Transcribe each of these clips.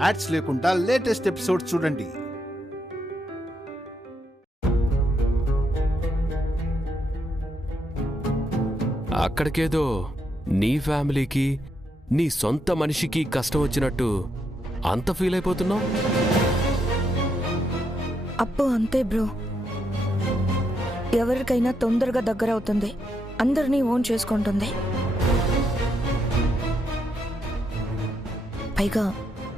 Ads లేకుండా latest episode చూడండి. అక్కడికేదో నీ ఫ్యామిలీకి నీ సొంత మనిషికి కష్టం వచ్చినట్టు అంత ఫీల్ అయిపోతున్నావు. అప్పు అంతే బ్రో, ఎవరికైనా తొందరగా దగ్గర అవుతుంది, అందరినీ ఓన్ చేసుకుంటుంది. పైగా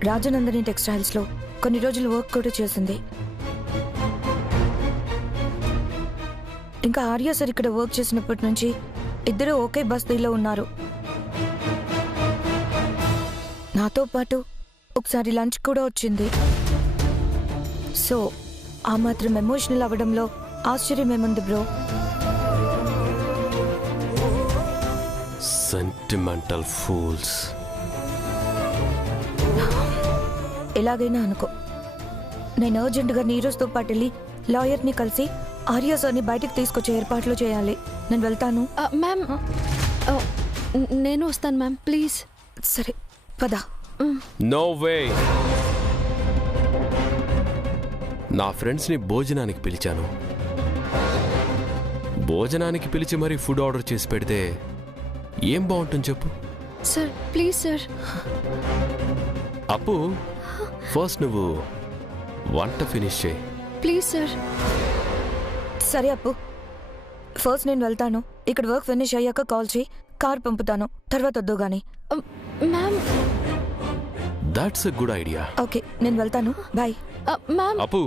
రాజనందిని టెక్స్టైల్స్లో కొన్ని రోజులు వర్క్ కూడా చేసింది. ఇంకా ఆర్య సార్ ఇక్కడ వర్క్ చేసినప్పటి నుంచి ఇద్దరు ఒకే బస్తీలో ఉన్నారు. నాతో పాటు ఒకసారి లంచ్ కూడా వచ్చింది. సో ఆ మాత్రం ఎమోషనల్ అవ్వడంలో ఆశ్చర్యమేముంది బ్రో. Sentimental fools. ఎలాగైనా అనుకో, నేను అర్జెంటుగా నీరజ్తో పాటు వెళ్ళి లాయర్ని కలిసి ఆర్య సార్ని బయటికి తీసుకొచ్చే ఏర్పాట్లు చేయాలి. నేను వెళ్తాను. మ్యామ్, నేను వస్తాను మ్యామ్, ప్లీజ్. సరే పద. No way. నా ఫ్రెండ్స్ని భోజనానికి పిలిచాను. భోజనానికి పిలిచి మరీ ఫుడ్ ఆర్డర్ చేసి పెడితే ఏం బాగుంటుంది చెప్పు. Sir please sir. అప్పు, ఫస్ట్ నువ్వు వంట ఫినిష్ చేయి ప్లీజ్ సార్. సరే అప్పు, ఫస్ట్ నేను వెళ్తాను. ఇక్కడ వర్క్ ఫినిష్ అయ్యాక కాల్ చేయి, కార్ పంపుతాను. తర్వాత వద్దు గానీ. Ma'am, that's a good idea. Okay, నేను వెళ్తాను. బాయ్. మ్యామ్. అప్పు,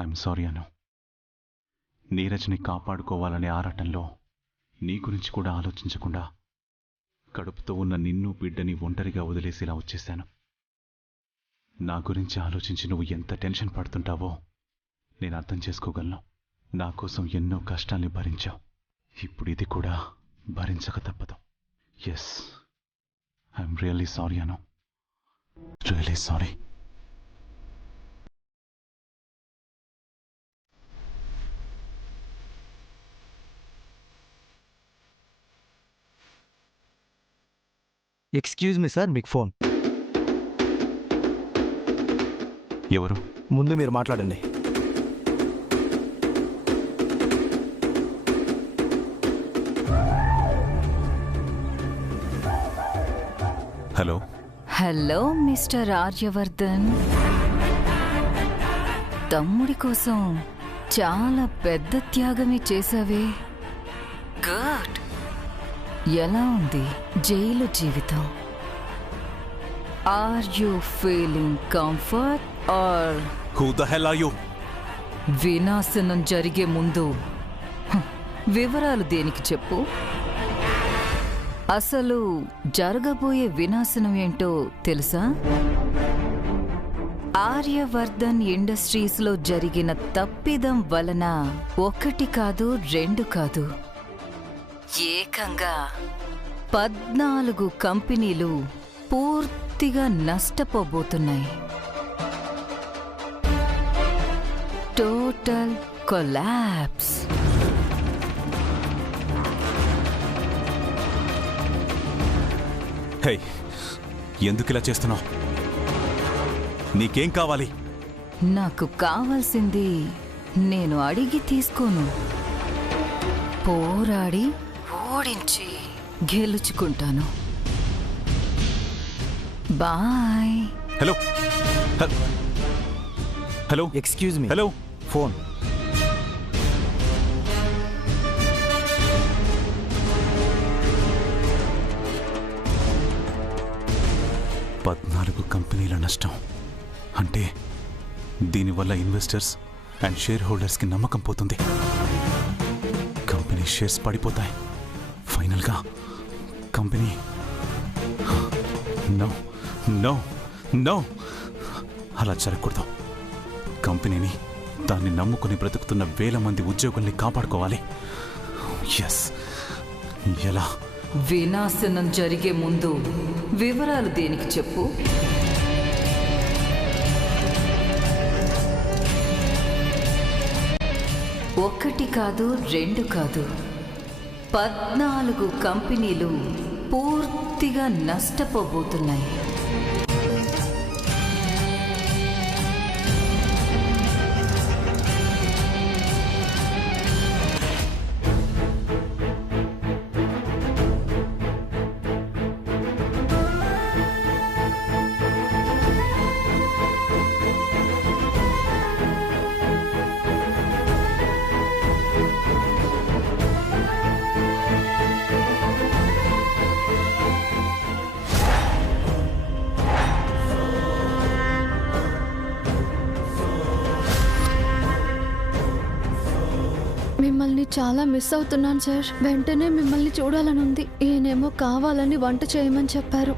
ఐఎమ్ సారీ అను. నీరజ్ని కాపాడుకోవాలనే ఆరాటంలో నీ గురించి కూడా ఆలోచించకుండా కడుపుతో ఉన్న నిన్ను బిడ్డని ఒంటరిగా వదిలేసి ఇలా వచ్చేశాను. నా గురించి ఆలోచించి నువ్వు ఎంత టెన్షన్ పడుతుంటావో నేను అర్థం చేసుకోగలను. నా కోసం ఎన్నో కష్టాల్ని భరించావు. ఇప్పుడు ఇది కూడా భరించక తప్పదు. Yes, I'm really sorry Anu, really sorry. Excuse me sir, మీకు ఫోన్. ఎవరు? ముందు మీరు మాట్లాడండి. హలో. Hello mister Aryavardhan. తమ్ముడి కోసం చాలా పెద్ద త్యాగమే చేశావే. గుడ్. ఎలా ఉంది జైలు జీవితం? Are you feeling comfort or who the hell are you? వినాశనం జరిగే ముందు వివరాలు దేనికి చెప్పు. అసలు జరగబోయే వినాశనం ఏంటో తెలుసా? ఆర్యవర్ధన్ ఇండస్ట్రీస్లో జరిగిన తప్పిదం వలన ఒకటి కాదు, రెండు కాదు, ఏకంగా 14 కంపెనీలు పూర్తిగా నష్టపోబోతున్నాయి. Total collapse. హే, ఎందుకు ఇలా చేస్తున్నావు? నీకేం కావాలి? నాకు కావాల్సింది నేను అడిగి తీసుకోను, పోరాడి ఓడించి గెలుచుకుంటాను. Bye. Hello. Hello. Excuse me. Hello. Phone. 14 కంపెనీల నష్టం అంటే దీనివల్ల ఇన్వెస్టర్స్ అండ్ షేర్ హోల్డర్స్కి నమ్మకం పోతుంది. కంపెనీ షేర్స్ పడిపోతాయి. ఫైనల్గా కంపెనీ నో నో నో అలా జరగకూడదు. కంపెనీని దాన్ని నమ్ముకుని బ్రతుకుతున్న వేల మంది ఉద్యోగుల్ని కాపాడుకోవాలి. ఎస్, ఎలా? వినాశనం జరిగే ముందు వివరాలు దేనికి చెప్పు. ఒకటి కాదు, 2 కాదు, 14 కంపెనీలు పూర్తిగా నష్టపోబోతున్నాయి. మిమ్మల్ని చాలా మిస్ అవుతున్నాను సార్. వెంటనే మిమ్మల్ని చూడాలని ఉంది. ఈయనేమో కావాలని వంట చేయమని చెప్పారు.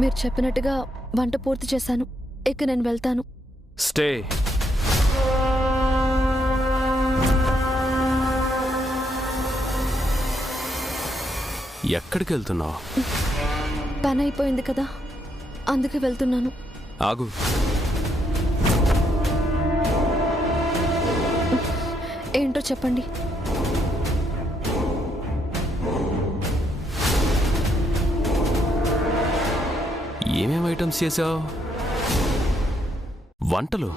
మీరు చెప్పినట్టుగా వంట పూర్తి చేశాను. ఇక నేను వెళ్తాను. స్టే. ఎక్కడికి వెళ్తున్నావు? పని అయిపోయింది కదా, అందుకే వెళ్తున్నాను. ఆగు. ఏంటో చెప్పండి. ఏమేం ఐటమ్స్ చేసావు? వంటలు?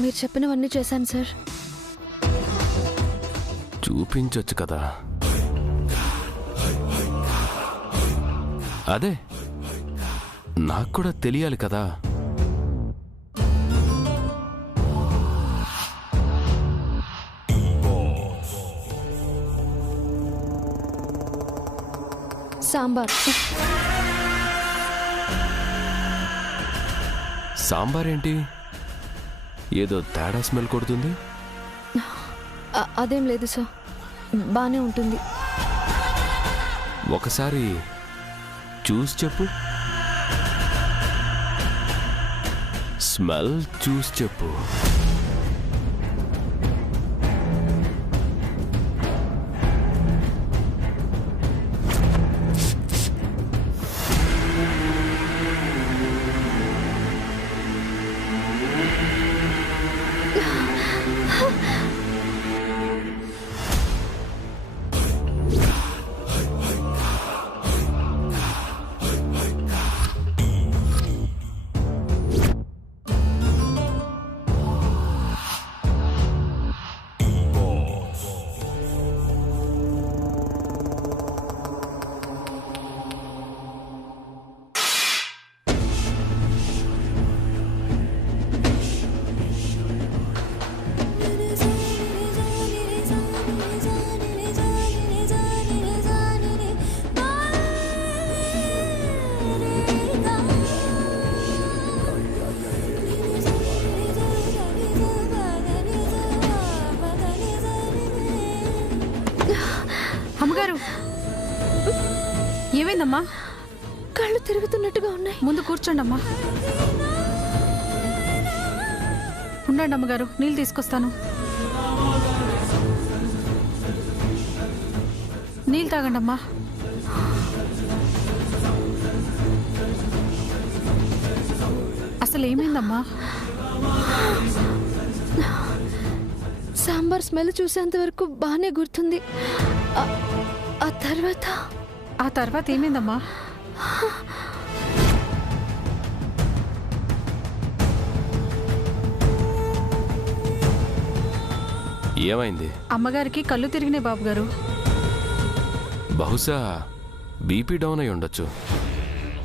మీరు చెప్పినవన్నీ చేశాను సార్. చూపించొచ్చు కదా. అదే నాకు కూడా తెలియాలి కదా. సాంబార్. సాంబార్ ఏంటి? ఏదో తేడా స్మెల్ కొడుతుంది. అదేం లేదు సార్, బానే ఉంటుంది. ఒకసారి చూసి చెప్పు. స్మెల్ చూసి చెప్పు. అమ్మగారు, ఏమైందమ్మా? కళ్ళు తిరుగుతున్నట్టుగా ఉన్నాయి. ముందు కూర్చోండి అమ్మా. ఉండండి అమ్మగారు, నీళ్ళు తీసుకొస్తాను. నీళ్ళు తాగండి అమ్మా. అసలు ఏమైందమ్మా? సాంబార్ స్మెల్ చూసేంత వరకు బాగానే గుర్తుంది. ఆ తర్వాత ఆ తర్వాత ఏమైందమ్మా? ఏమైంది? అమ్మగారికి కళ్ళు తిరిగినాయి బాబు గారు. బహుశా బీపీ డౌన్ అయి ఉండొచ్చు.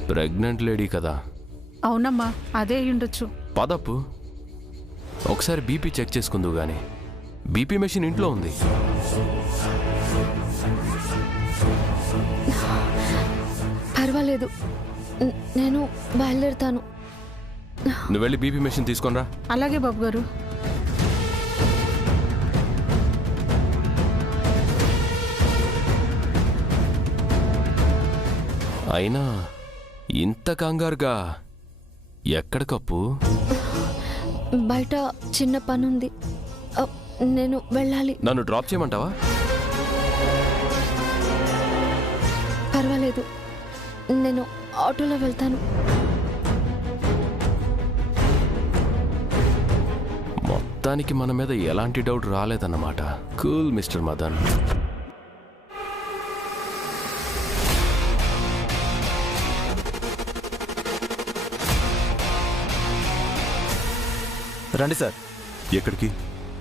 ప్రెగ్నెంట్ లేడీ కదా. అవునమ్మా, అదే అయి ఉండొచ్చు. పదప్పు ఒకసారి బీపీ చెక్ చేసుకుందు గాని. బీపీ మెషిన్ ఇంట్లో ఉంది. పర్వాలేదు, నేను బయలుదేరుతాను. నువ్వు వెళ్ళి బీపీ మెషిన్ తీసుకొనిరా. అలాగే బాబు గారు. అయినా ఇంత కంగారుగా ఎక్కడ కప్పు? బయట చిన్న పనుంది, నేను వెళ్ళాలి. నన్ను డ్రాప్ చేయమంటావా? పర్వాలేదు, నేను ఆటోలో వెళ్తాను. మొత్తానికి మన మీద ఎలాంటి డౌట్ రాలేదన్నమాట. Cool mister Madan. రండి సార్. ఎక్కడికి?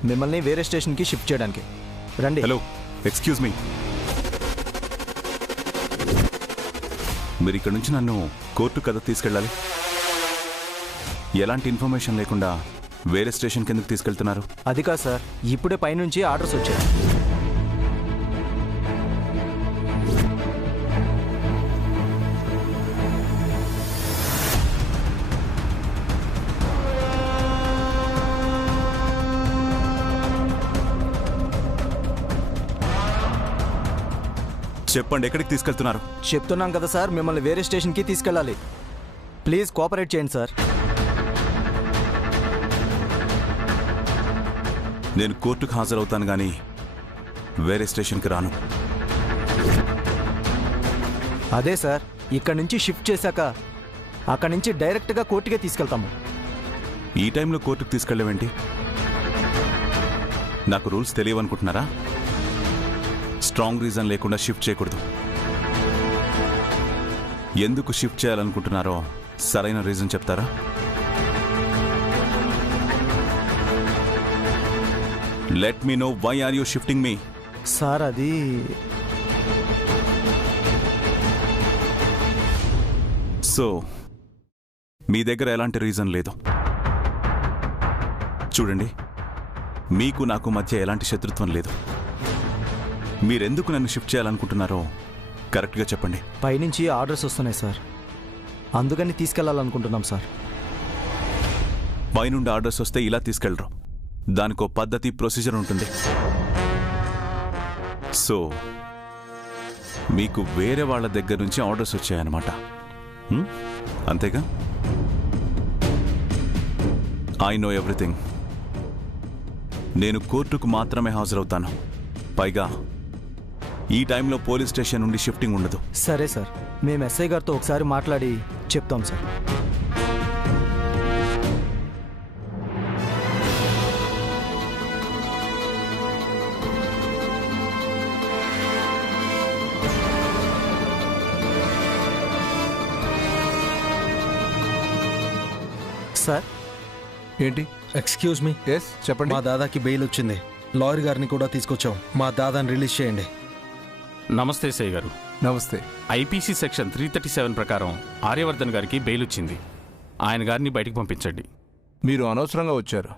మిమ్మల్ని వేరే స్టేషన్కి షిఫ్ట్ చేయడానికి. రండి. Hello, excuse me. మీరు ఇక్కడ నుంచి నన్ను కోర్టు కదా తీసుకెళ్ళాలి. ఎలాంటి ఇన్ఫర్మేషన్ లేకుండా వేరే స్టేషన్కి ఎందుకు తీసుకెళ్తున్నారు? అది కాదు సార్, ఇప్పుడే పైనుంచి ఆర్డర్స్ వచ్చాయి. చెప్పండి, ఎక్కడికి తీసుకెళ్తున్నారు? చెప్తున్నాం కదా సార్, మిమ్మల్ని వేరే స్టేషన్కి తీసుకెళ్ళాలి. ప్లీజ్ కోఆపరేట్ చేయండి సార్. నేను కోర్టుకు హాజరవుతాను కానీ వేరే స్టేషన్కి రాను. అదే సార్, ఇక్కడ నుంచి షిఫ్ట్ చేశాక అక్కడి నుంచి డైరెక్ట్గా కోర్టుకే తీసుకెళ్తాము. ఈ టైంలో కోర్టుకు తీసుకెళ్ళవేంటి? నాకు రూల్స్ తెలియవనుకుంటున్నారా? స్ట్రాంగ్ రీజన్ లేకుండా షిఫ్ట్ చేయకూడదు. ఎందుకు షిఫ్ట్ చేయాలనుకుంటున్నారో సరైన రీజన్ చెప్తారా? Let me know why are you shifting me? Sir అది సో మీ దగ్గర ఎలాంటి రీజన్ లేదు. చూడండి, మీకు నాకు మధ్య ఎలాంటి శత్రుత్వం లేదు. మీరెందుకు నన్ను షిఫ్ట్ చేయాలనుకుంటున్నారో కరెక్ట్గా చెప్పండి. పైనుంచి ఆర్డర్స్ వస్తున్నాయి సార్, అందుకని తీసుకెళ్లాలనుకుంటున్నాం సార్. పైనుండి ఆర్డర్స్ వస్తే ఇలా తీసుకెళ్ళరు. దానికో పద్ధతి, ప్రొసీజర్ ఉంటుంది. సో మీకు వేరే వాళ్ళ దగ్గర నుంచి ఆర్డర్స్ వచ్చాయన్నమాట, అంతేగా? I know everything. నేను కోర్టుకు మాత్రమే హాజరవుతాను. పైగా ఈ టైంలో పోలీస్ స్టేషన్ నుండి షిఫ్టింగ్ ఉండదు. సరే సార్, మేము ఎస్ఐ గారితో ఒకసారి మాట్లాడి చెప్తాం సార్. సార్. ఏంటి? Excuse me. ఎస్, చెప్పండి. మా దాదాకి బెయిల్ వచ్చింది. లాయర్ గారిని కూడా తీసుకొచ్చాం. మా దాదాని రిలీజ్ చేయండి. నమస్తే సాయి గారు. నమస్తే. ఐపీసీ సెక్షన్ 337 ప్రకారం ఆర్యవర్ధన్ గారికి బెయిల్ వచ్చింది. ఆయన గారిని బయటికి పంపించండి. మీరు అనవసరంగా వచ్చారు.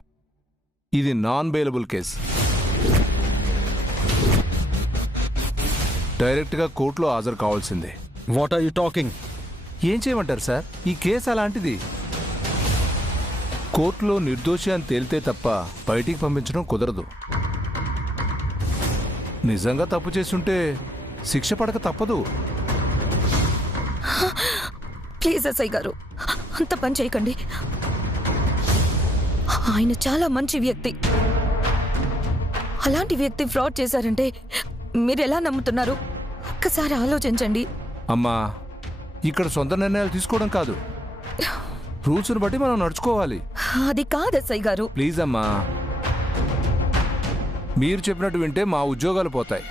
ఇది నాన్ బెయిలబుల్ కేసు. డైరెక్ట్గా కోర్టులో హాజరు కావాల్సిందే. What are you talking? ఏం చేయమంటారు సార్? ఈ కేసు అలాంటిది. కోర్టులో నిర్దోషి అని తేలితే తప్ప బయటికి పంపించడం కుదరదు. నిజంగా తప్పు చేస్తుంటే శిక్ష పడక తప్పదు. ప్లీజ్ ఎస్ఐ గారు, అంత పని చేయకండి. ఆయన చాలా మంచి వ్యక్తి. అలాంటి వ్యక్తి ఫ్రాడ్ చేశారంటే మీరు ఎలా నమ్ముతున్నారు? ఒక్కసారి ఆలోచించండి. అమ్మా, ఇక్కడ సొంత నిర్ణయాలు తీసుకోవడం కాదు, రూల్స్ని బట్టి మనం నడుచుకోవాలి. అది కాదు ఎస్ఐ గారు. ప్లీజ్ అమ్మా, మీరు చెప్పినట్టు వింటే మా ఉద్యోగాలు పోతాయి.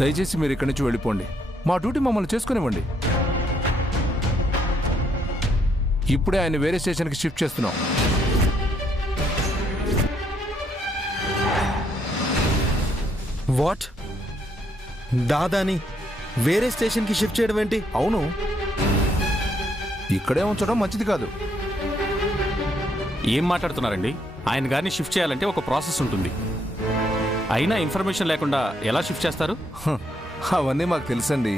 దయచేసి మీరు ఇక్కడి నుంచి వెళ్ళిపోండి. మా డ్యూటీ మమ్మల్ని చేసుకునివ్వండి. ఇప్పుడే ఆయన వేరే స్టేషన్కి షిఫ్ట్ చేస్తున్నాం. వాట్? దాదాని వేరే స్టేషన్కి షిఫ్ట్ చేయడం ఏంటి? అవును, ఇక్కడే ఉంచడం మంచిది కాదు. ఏం మాట్లాడుతున్నారండి? ఆయన గారిని షిఫ్ట్ చేయాలంటే ఒక ప్రాసెస్ ఉంటుంది. అయినా ఇన్ఫర్మేషన్ లేకుండా ఎలా షిఫ్ట్ చేస్తారు? అవన్నీ మాకు తెలుసండి.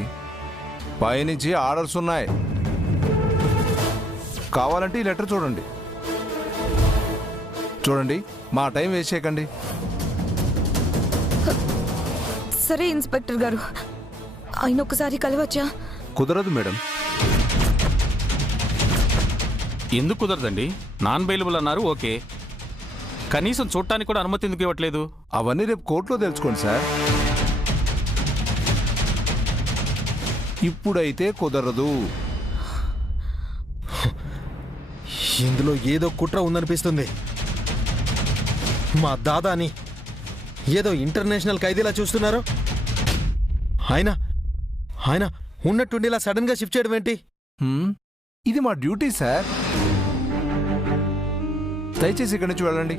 పైనుంచి ఆర్డర్స్ ఉన్నాయి. కావాలంటే ఈ లెటర్ చూడండి. చూడండి, మా టైం వేస్ట్ చేయకండి. సరే ఇన్స్పెక్టర్ గారు, ఆయన ఒకసారి కలవచ్చా? కుదరదు మేడం. ఎందుకు కుదరదండి? నాన్ బెయిలబుల్ అన్నారు, ఓకే. కనీసం చూడటానికి కూడా అనుమతి ఎందుకు ఇవ్వట్లేదు? అవన్నీ రేపు కోర్టులో తెలుసుకోండి సార్. ఇప్పుడైతే కుదరదు. ఇందులో ఏదో కుట్ర ఉందనిపిస్తుంది. మా దాదాని ఏదో ఇంటర్నేషనల్ ఖైదీలా చూస్తున్నారు. ఆయన ఉన్నట్టుండి ఇలా సడన్ గా షిఫ్ట్ చేయడం ఏంటి? ఇది మా డ్యూటీ సార్. దయచేసి ఇక్కడి నుంచి వెళ్ళండి.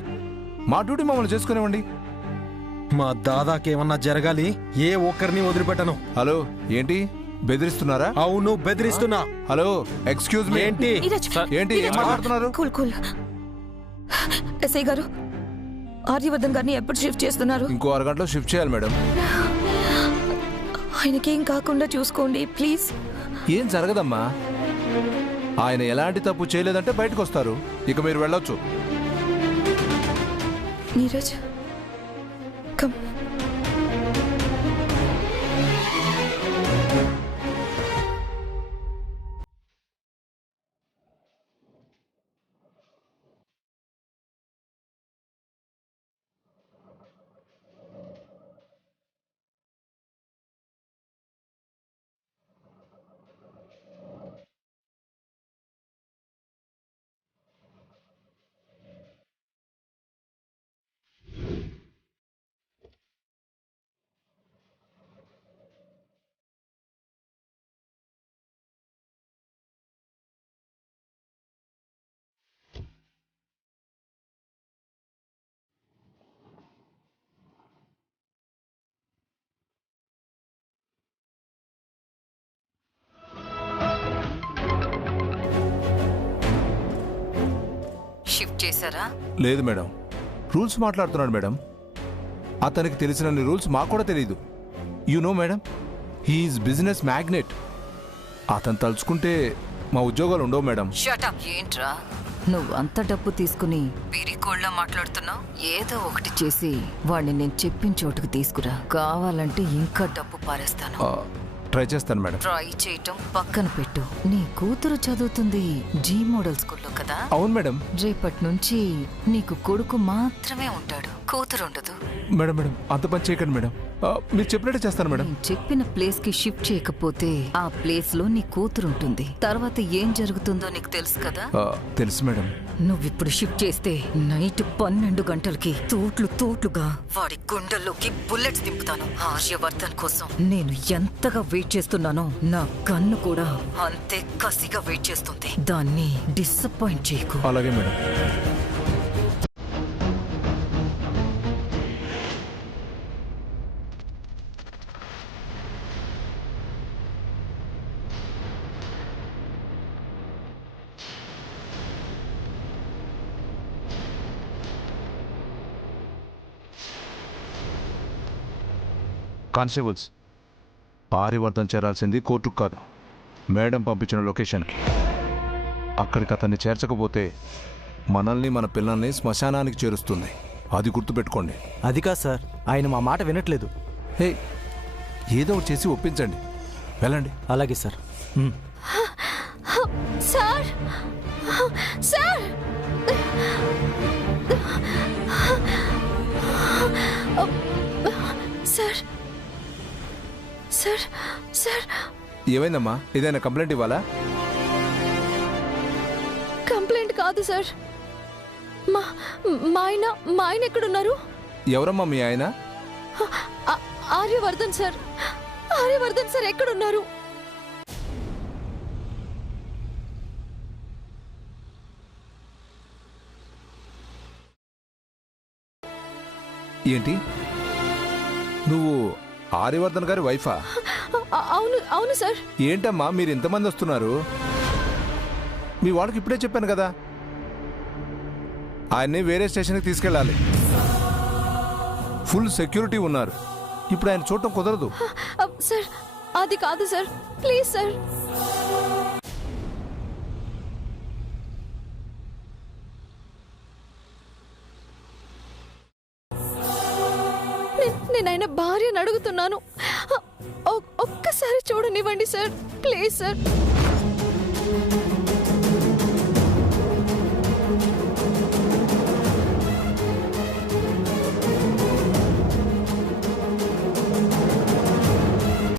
మా డ్యూటీ మమ్మల్ని చేసుకునేవ్వండి. మా దాదాకి ఏమన్నా జరగాలి, ఏ ఒక్కరిని వదిలిపెట్టను. హలో, ఏంటి బెదిరిస్తున్నారా? అవును, బెదిరిస్తున్నా. హలో, ఎక్స్క్యూజ్ మీ. ఏంటి ఏంటి ఏం మాట్లాడుతున్నారు? Cool cool. ఎస్ఐ గారు, ఆర్యవర్ధన్ గారిని ఎప్పుడు షిఫ్ట్ చేస్తున్నారు? ఇంకో అరగంటలో షిఫ్ట్ చేయాలి మేడం. ఆయనకేం కాకుండా చూసుకోండి ప్లీజ్. ఏం జరగదమ్మా. ఆయన ఎలాంటి తప్పు చేయలేదంటే బయటకు వస్తారు. ఇక మీరు వెళ్ళొచ్చు. నీరజ్, కమ్. షిఫ్ట్ చేశారా? లేదు మేడం, రూల్స్ మాట్లాడుతున్నాడు మేడం. అతనికి తెలిసినన్ని రూల్స్ మాకు కూడా తెలియదు. You know madam, he's business magnate. అతను తలుచుకుంటే మా ఉద్యోగాలు ఉండవు మేడం. షటప్. ఏంట్రా నువ్వు అంత డబ్బు తీసుకుని పిరికోళ్ళ మాట్లాడుతున్నావు? ఏదో ఒకటి చేసి వాడిని నేను చెప్పిన చోటుకు తీసుకురా. కావాలంటే ఇంకా డబ్బు పారేస్తాను. ట్రై చేస్తాను మేడం. ట్రై చేయటం పక్కన పెట్టు. నీ కూతురు చదువుతుంది జీ మోడల్ స్కూల్లో కదా? అవును మేడం. రేపటి నుంచి నీకు కొడుకు మాత్రమే ఉంటాడు, కూతురు ఉండదు. మేడం మేడం అంత పని చేయకండి మేడం. మీరు చెప్పినట్టే చేస్తాను మేడం. నేను చెప్పిన ప్లేస్ కి షిఫ్ట్ చేయకపోతే ఆ ప్లేస్ లో నీ కూతురు ఉంటుంది. తర్వాత ఏం జరుగుతుందో నీకు తెలుసు కదా? తెలుసు మేడం. నువ్విప్పుడు షిఫ్ట్ చేస్తే నైట్ 12 గంటలకి తోట్లుగా వాడి గుండెల్లోకి బుల్లెట్స్ దింపుతాను. ఆర్యవర్ధన్ కోసం నేను ఎంతగా వెయిట్ చేస్తున్నానో నా కన్ను కూడా అంతే కసిగా వెయిట్ చేస్తుంది. దాన్ని డిసప్పాయింట్ చేయకు. అలాగే మేడం. కానిస్టేబుల్స్, ఆర్యవర్ధన్ చేరాల్సింది కోర్టుకు కాదు, మేడం పంపించిన లొకేషన్కి. అక్కడికి అతన్ని చేర్చకపోతే మనల్ని మన పిల్లల్ని శ్మశానానికి చేరుస్తుంది. అది గుర్తుపెట్టుకోండి. అది కాదు సార్, ఆయన మా మాట వినట్లేదు. హే, ఏదో ఒకటి చేసి ఒప్పించండి. వెళ్ళండి. అలాగే sir. Sir sir sir sir sir ఏమైందమ్మా? ఏదైనా కంప్లైంట్ ఇవ్వాలా? కంప్లైంట్ కాదు సార్. మా ఆయన ఎక్కడున్నారు? ఎవరమ్మా మీ ఆయన? ఆర్యవర్ధన్ సార్, ఆర్యవర్ధన్ సార్ ఎక్కడున్నారు? ఏంటి, నువ్వు ఆర్యవర్ధన్ గారి వైఫా? అవును అవును సార్. ఏంటమ్మా మీరు ఇంతమంది వస్తున్నారు? మీ వాళ్ళకి ఇప్పుడే చెప్పాను కదా, ఆయన్ని వేరే స్టేషన్కి తీసుకెళ్ళాలి. ఫుల్ సెక్యూరిటీ ఉన్నారు. ఇప్పుడు ఆయన చూడటం కుదరదు. సార్ అది కాదు సార్, ప్లీజ్ సార్. నేను ఆయన భార్యను అడుగుతున్నాను. ఒక్కసారి చూడనివ్వండి సార్, ప్లీజ్ సార్.